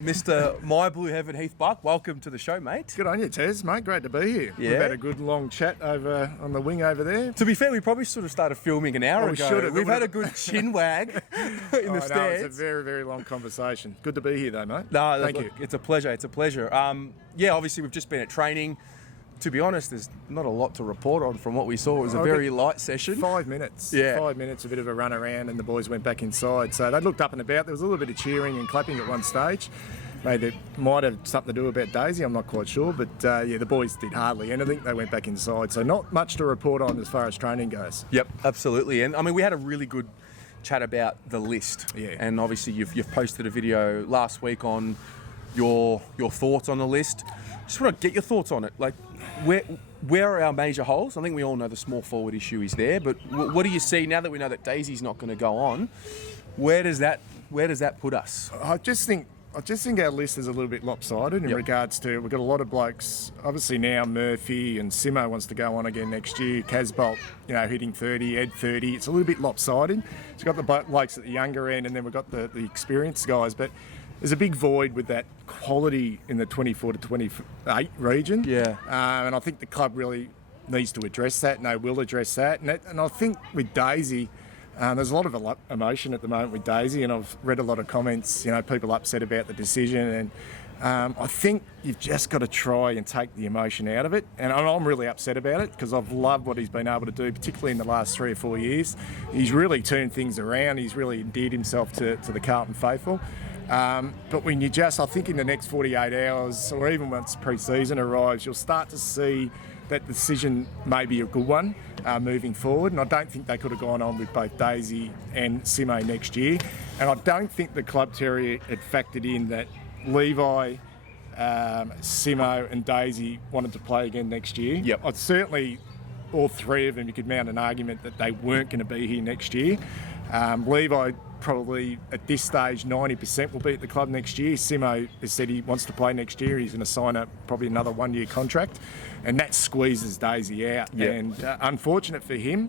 Mr. My Blue Heaven Heath Buck, welcome to the show, mate. Good on you, Tez, mate. Great to be here. Yeah. We've had a good long chat over on the wing over there. To be fair, we probably should have started filming an hour ago. We've had a good chin wag in the stands. No, it's a very, very long conversation. Good to be here, though, mate. No, thank you. It's a pleasure. It's a pleasure. Yeah, obviously we've just been at training. To be honest, there's not a lot to report on from what we saw. It was a very light session. 5 minutes. Yeah. 5 minutes, a bit of a run around, and the boys went back inside. So they looked up and about. There was a little bit of cheering and clapping at one stage. Maybe it might have something to do about Daisy, I'm not quite sure. But yeah, the boys did hardly anything. They went back inside. So not much to report on as far as training goes. Yep, absolutely. And I mean, we had a really good chat about the list. Yeah. And obviously you've posted a video last week on your thoughts on the list. Just want to get your thoughts on it. Like, where are our major holes? I think we all know the small forward issue is there, but what do you see now that we know that Daisy's not going to go on? Where does that put us? I just think our list is a little bit lopsided in regards to, we've got a lot of blokes. Obviously now Murphy and Simo wants to go on again next year. Casbolt, hitting 30, Ed 30. It's a little bit lopsided. So we've got the blokes at the younger end, and then we've got the experienced guys. But there's a big void with that quality in the 24 to 28 region. Yeah. And I think the club really needs to address that, and they will address that. And I think with Daisy, there's a lot of emotion at the moment with Daisy, and I've read a lot of comments, people upset about the decision. And I think you've just got to try and take the emotion out of it. And I'm really upset about it because I've loved what he's been able to do, particularly in the last 3 or 4 years. He's really turned things around. He's really endeared himself to the Carlton faithful. But when I think in the next 48 hours, or even once pre-season arrives, you'll start to see that decision may be a good one moving forward. And I don't think they could have gone on with both Daisy and Simo next year. And I don't think the club, Terry, had factored in that Levi, Simo and Daisy wanted to play again next year. Yep. I'd certainly, all three of them, you could mount an argument that they weren't going to be here next year. Levi probably at this stage 90% will be at the club next year. Simo has said he wants to play next year. He's going to sign probably another 1-year contract, and that squeezes Daisy out. Yep. And unfortunate for him.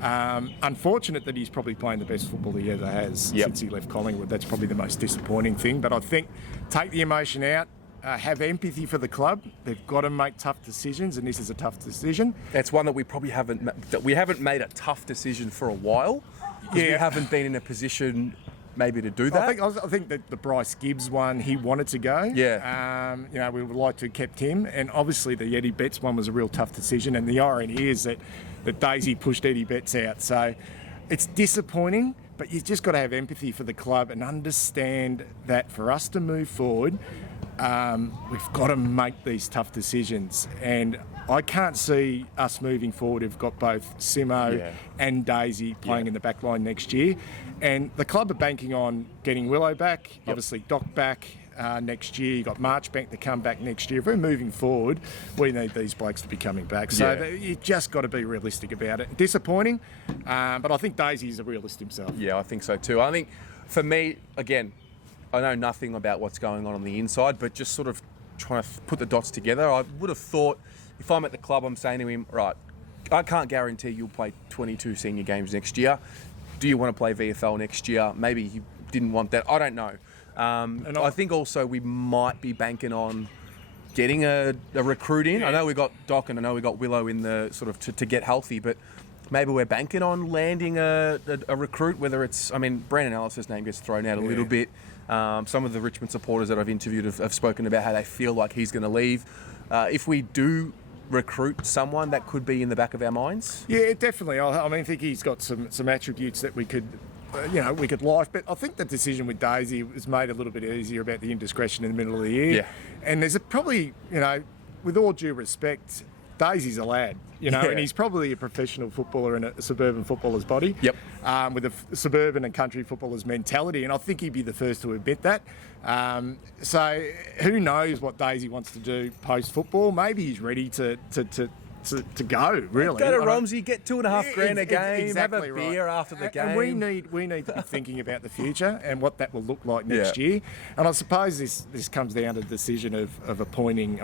Unfortunate that he's probably playing the best football he ever has since he left Collingwood. That's probably the most disappointing thing. But I think take the emotion out. Have empathy for the club. They've got to make tough decisions, and this is a tough decision. That's one that we probably haven't made a tough decision for a while. We haven't been in a position maybe to do that. I think that the Bryce Gibbs one, he wanted to go. Yeah. We would like to have kept him, and obviously the Eddie Betts one was a real tough decision. And the irony is that Daisy pushed Eddie Betts out. So it's disappointing, but you've just got to have empathy for the club and understand that for us to move forward, we've got to make these tough decisions. And I can't see us moving forward. We've got both Simo and Daisy playing in the back line next year. And the club are banking on getting Willow back, obviously Doc back next year. You've got Marchbank to come back next year. If we're moving forward, we need these blokes to be coming back. So you just got to be realistic about it. Disappointing, but I think Daisy's a realist himself. Yeah, I think so too. I think for me, again, I know nothing about what's going on the inside, but just sort of trying to put the dots together. I would have thought if I'm at the club, I'm saying to him, right, I can't guarantee you'll play 22 senior games next year. Do you want to play VFL next year? Maybe he didn't want that. I don't know. And I think also we might be banking on getting a recruit in. I know we got Doc and I know we got Willow in the sort of to get healthy, but maybe we're banking on landing a recruit, whether it's, Brandon Ellis's name gets thrown out a little bit. Some of the Richmond supporters that I've interviewed have spoken about how they feel like he's going to leave. If we do recruit someone, that could be in the back of our minds. Yeah, definitely. I think he's got some attributes that we could like. But I think the decision with Daisy was made a little bit easier about the indiscretion in the middle of the year. Yeah. And there's probably, with all due respect, Daisy's a lad, and he's probably a professional footballer in a suburban footballer's body. Yep. With a suburban and country footballer's mentality, and I think he'd be the first to admit that. So who knows what Daisy wants to do post-football? Maybe he's ready to go, really. Go to Romsey, get $2,500 a game, exactly have a beer after the game. And we need to be thinking about the future and what that will look like next year. And I suppose this comes down to the decision of appointing.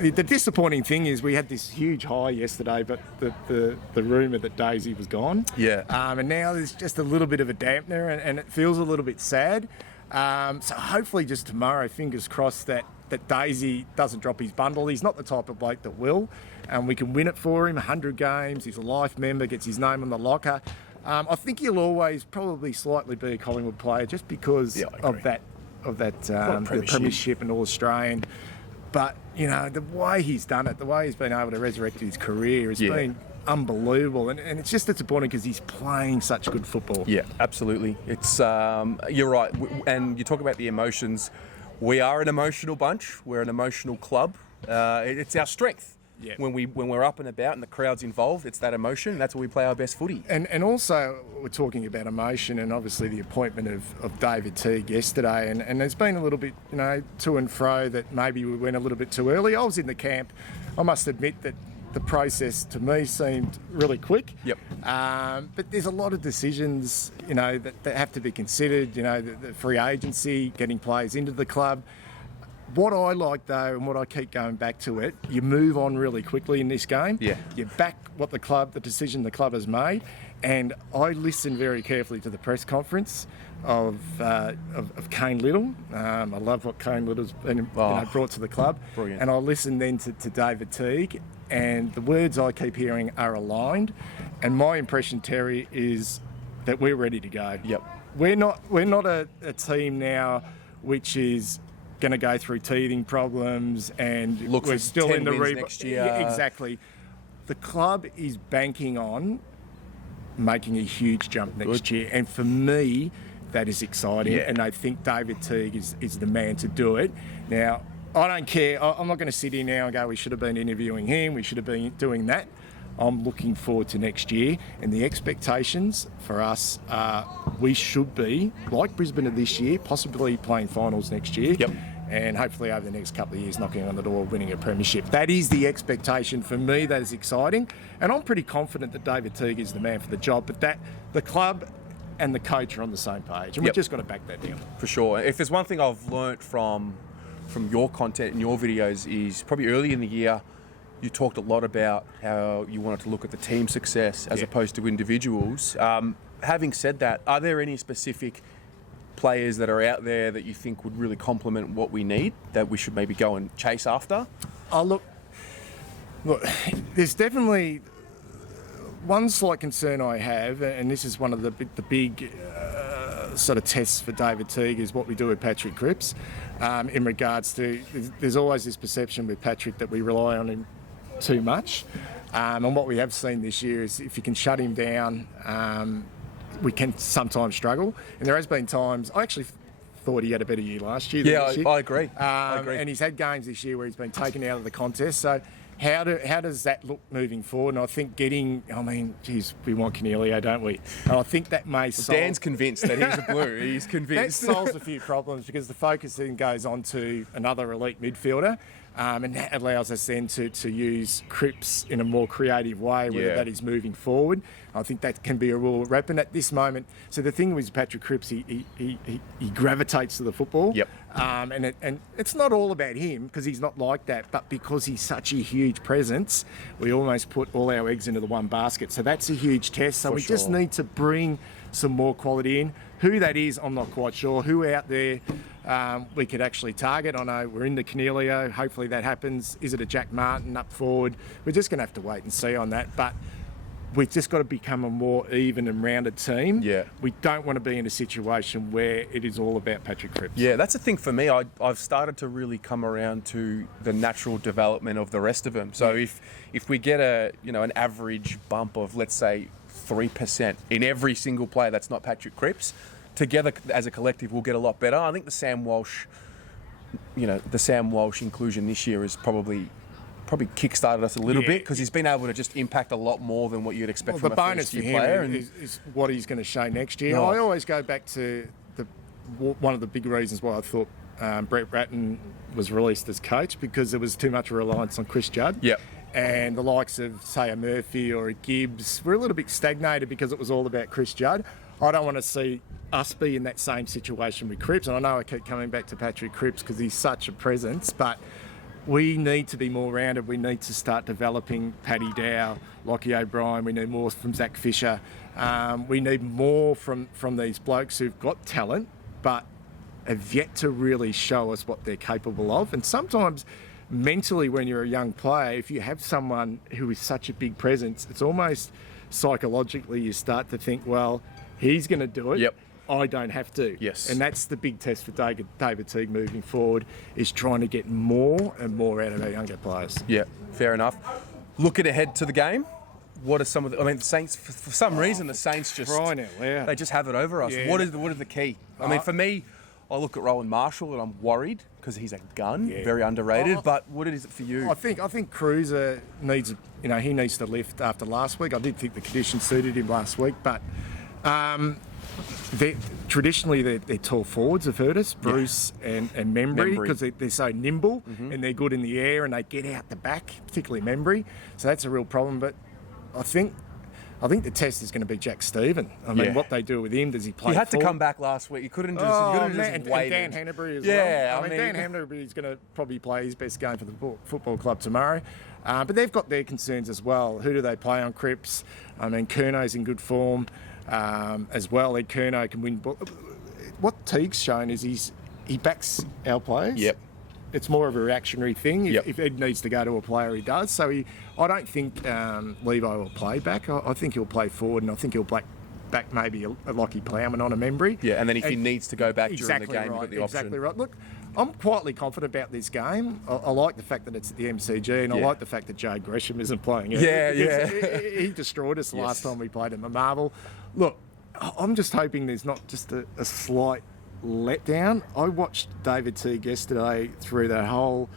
The disappointing thing is we had this huge high yesterday, but the rumour that Daisy was gone. Yeah. And now there's just a little bit of a dampener, and it feels a little bit sad. So hopefully just tomorrow, fingers crossed that Daisy doesn't drop his bundle. He's not the type of bloke that will. And we can win it for him, 100 games. He's a life member, gets his name on the locker. I think he'll always probably slightly be a Collingwood player just because of that the premiership and All-Australian. But, you know, the way he's done it, the way he's been able to resurrect his career has been unbelievable. And it's just disappointing because he's playing such good football. Yeah, absolutely. It's you're right. And you talk about the emotions. We are an emotional bunch. We're an emotional club. It's our strength. Yeah. When we're up and about and the crowd's involved, it's that emotion. That's where we play our best footy. And also, we're talking about emotion and obviously the appointment of David Teague yesterday. And there's been a little bit, you know, to and fro that maybe we went a little bit too early. I was in the camp. I must admit that the process to me seemed really quick. Yep. But there's a lot of decisions, you know, that have to be considered. You know, the free agency, getting players into the club. What I like though, and what I keep going back to it, you move on really quickly in this game. Yeah. You back the decision the club has made, and I listened very carefully to the press conference of Kane Little. I love what Kane Little's been brought to the club. Brilliant. And I listened then to David Teague, and the words I keep hearing are aligned. And my impression, Terry, is that we're ready to go. Yep. We're not a team now which is going to go through teething problems and we're still in the next year. Yeah, exactly. The club is banking on making a huge jump next year, and for me, that is exciting. And I think David Teague is the man to do it. Now, I don't care. I'm not going to sit here now and go, we should have been interviewing him, we should have been doing that. I'm looking forward to next year, and the expectations for us are we should be, like Brisbane of this year, possibly playing finals next year. Yep. And hopefully over the next couple of years knocking on the door, winning a premiership. That is the expectation for me. That is exciting. And I'm pretty confident that David Teague is the man for the job, but that the club and the coach are on the same page. And we've just got to back that down. For sure. If there's one thing I've learnt from your content and your videos is probably early in the year, you talked a lot about how you wanted to look at the team success as opposed to individuals. Having said that, are there any specific players that are out there that you think would really complement what we need, that we should maybe go and chase after? Oh, look, there's definitely one slight concern I have, and this is one of the big sort of tests for David Teague, is what we do with Patrick Cripps in regards to, there's always this perception with Patrick that we rely on him too much. And what we have seen this year is if you can shut him down, we can sometimes struggle. And there has been times, I actually thought he had a better year last year. Yeah, I agree. And he's had games this year where he's been taken out of the contest. So how does that look moving forward? And I think we want Cornelio, don't we? And I think that may solve... Dan's convinced that he's a Blue. He's convinced. That solves a few problems because the focus then goes on to another elite midfielder. And that allows us then to use Cripps in a more creative way, whether that is moving forward. I think that can be a real weapon at this moment. So the thing with Patrick Cripps, he gravitates to the football. Yep. And it's not all about him because he's not like that, but because he's such a huge presence, we almost put all our eggs into the one basket. So that's a huge test. So we just need to bring some more quality in. Who that is, I'm not quite sure. Who out there we could actually target? I know we're in the Cornelio. Hopefully that happens. Is it a Jack Martin up forward? We're just going to have to wait and see on that. But we've just got to become a more even and rounded team. Yeah. We don't want to be in a situation where it is all about Patrick Cripps. Yeah, that's the thing for me. I've started to really come around to the natural development of the rest of them. So if we get an average bump of, let's say, 3% in every single player that's not Patrick Cripps, together as a collective we'll get a lot better. I think the Sam Walsh inclusion this year has probably kick-started us a little bit because he's been able to just impact a lot more than what you'd expect from a first-year player. Is what he's going to show next year. I always go back to one of the big reasons why I thought Brett Ratton was released as coach, because there was too much reliance on Chris Judd. Yep. And the likes of, say, a Murphy or a Gibbs were a little bit stagnated because it was all about Chris Judd. I don't want to see us be in that same situation with Cripps. And I know I keep coming back to Patrick Cripps because he's such a presence, but we need to be more rounded. We need to start developing Paddy Dow, Lockie O'Brien. We need more from Zach Fisher. We need more from these blokes who've got talent, but have yet to really show us what they're capable of. And sometimes mentally, when you're a young player, if you have someone who is such a big presence, it's almost psychologically you start to think, well, he's going to do it. Yep. I don't have to. Yes. And that's the big test for David Teague moving forward, is trying to get more and more out of our younger players. Yeah, fair enough. Looking ahead to the game, what are some of the... I mean, the Saints, for some reason, the Saints just... Crying out loud. They just have it over us. Yeah. What is the key? I mean, for me, I look at Roland Marshall and I'm worried because he's a gun, very underrated. But what is it for you? I think Cruiser needs, he needs to lift after last week. I did think the conditions suited him last week, but traditionally their tall forwards have hurt us, Bruce and Membry, because they're so nimble and they're good in the air and they get out the back, particularly Membry. So that's a real problem. But I think the test is going to be Jack Stephen. I mean, what they do with him, does he play? He had forward? to come back last week. He couldn't just, and Dan Hanbury as well. I mean, Dan Hanbury is going to probably play his best game for the football club tomorrow. But they've got their concerns as well. Who do they play on Cripps? I mean, Curno's in good form as well. Ed Curno can win. What Teague's shown is he backs our players. Yep. It's more of a reactionary thing. Yep. If Ed needs to go to a player, he does. So I don't think Levi will play back. I think he'll play forward, and I think he'll back maybe a Lockie Plowman on a Membry. Yeah, and then if he needs to go back during the game, you've got the option. Exactly right. Look, I'm quietly confident about this game. I like the fact that it's at the MCG, and I like the fact that Jade Gresham isn't playing. He destroyed us the last time we played him. A marvel. Look, I'm just hoping there's not just a slight letdown. I watched David Teague yesterday through that whole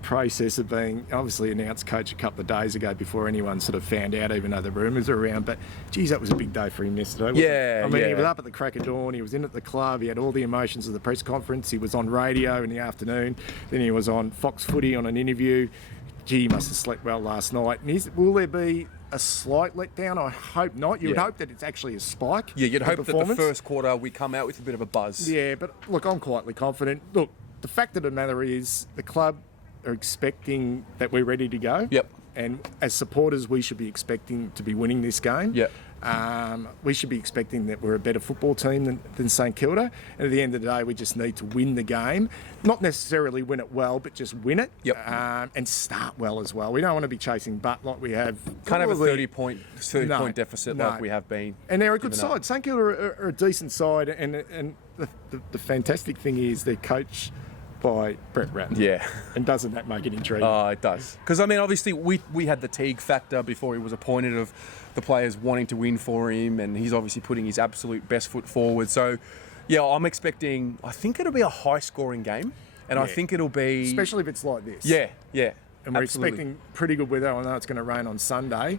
process of being obviously announced coach a couple of days ago before anyone sort of found out, even though the rumours are around. But geez, that was a big day for him yesterday, wasn't it? I mean, he was up at the crack of dawn, he was in at the club, he had all the emotions of the press conference, he was on radio in the afternoon, then he was on Fox Footy on an interview. Gee, he must have slept well last night. And will there be a slight letdown? I hope not. You would hope that it's actually a spike. Yeah, you'd hope that the first quarter we come out with a bit of a buzz. Yeah, but look, I'm quietly confident. Look, the fact of the matter is the club are expecting that we're ready to go. Yep. And as supporters, we should be expecting to be winning this game. Yep. We should be expecting that we're a better football team than St Kilda. And at the end of the day, we just need to win the game. Not necessarily win it well, but just win it. Yep. And start well as well. We don't want to be chasing butt like we have. Can't have a 30-point deficit like we have been. And they're a good side. St Kilda are a decent side. And the fantastic thing is their coach by Brett Ratton. Yeah. And doesn't that make it intriguing? Oh, it does. Because, I mean, obviously, we had the Teague factor before he was appointed of the players wanting to win for him, and he's obviously putting his absolute best foot forward. So, yeah, I'm expecting, I think it'll be a high-scoring game, and I think it'll be... Especially if it's like this. Yeah. And we're expecting pretty good weather. I know it's going to rain on Sunday.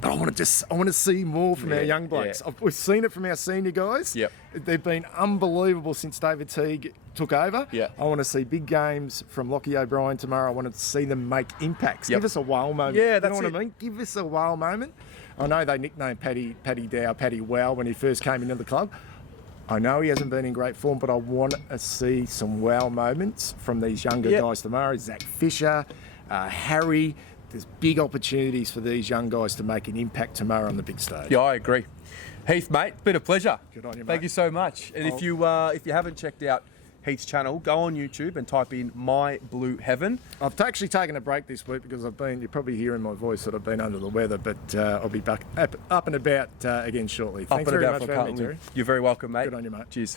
But I want to see more from our young blokes. We've seen it from our senior guys. Yep. They've been unbelievable since David Teague took over. Yeah. I want to see big games from Lockie O'Brien tomorrow. I want to see them make impacts. Give us a wow moment. Yeah, that's you know what I mean? Give us a wow moment. I know they nicknamed Paddy Dow, Paddy Wow, when he first came into the club. I know he hasn't been in great form, but I want to see some wow moments from these younger guys tomorrow. Zach Fisher, Harry. There's big opportunities for these young guys to make an impact tomorrow on the big stage. Yeah, I agree. Heath, mate, been a pleasure. Good on you, mate. Thank you so much. And if you haven't checked out Heath's channel, go on YouTube and type in My Blue Heaven. I've actually taken a break this week because you're probably hearing my voice that I've been under the weather, but I'll be back up and about again shortly. Thanks very much for having me, Terry. You're very welcome, mate. Good on you, mate. Cheers.